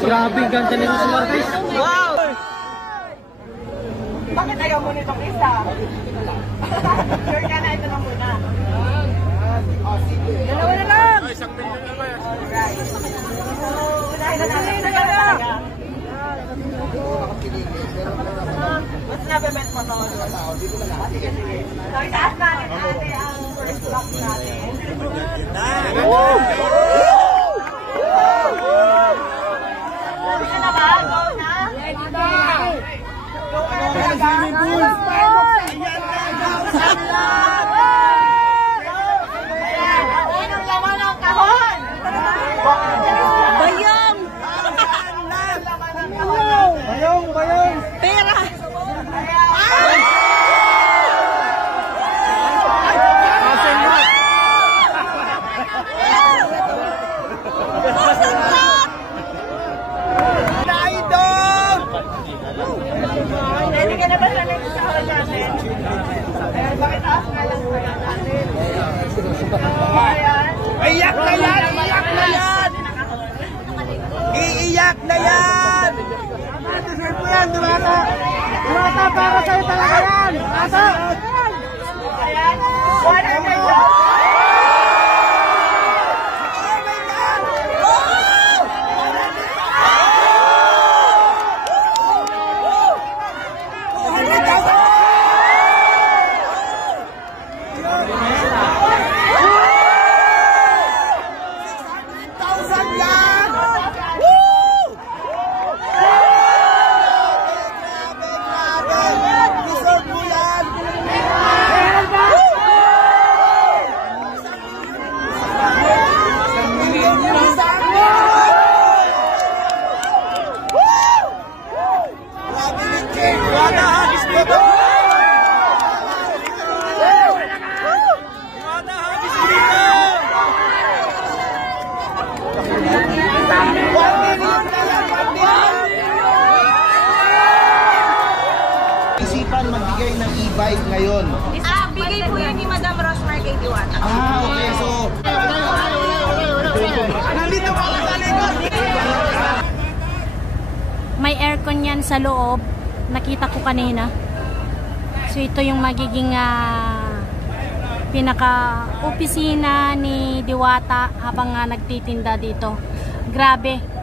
Grabe, ganda nito si Marquez. Wow! Bakit ayaw mo nitong isa? Sure ka na ito na muna. Dalawa na lang! Isang milyon na ba yan? Alright. Unahin na natin. Mas nabibet mo to? Sige, sige. So, itaas natin ate ang first block natin. Ready ka na ba? Go na? Ready na! Go na talaga! Ayan ang laman ng kahon! Bayong! Bayong! Pera! Ready ka na ba sa next kahon natin? Ayan, bakit taas nga lang kaya natin? Ayan. Iyak na yan! Iyak na yan! Iiyak na yan! Deserve mo yan, Diwata! Diwata, para sa'yo talaga yan! Asa? Ayan. 100,000! Isipan magbigay ng e-bike ngayon. Bigay po yun ni Madam Rosmar kay Diwata. Okay, so... Nandito ka sa likod! May aircon yan sa loob. Nakita ko kanina. So ito yung magiging pinaka-opisina ni Diwata habang nagtitinda dito. Grabe.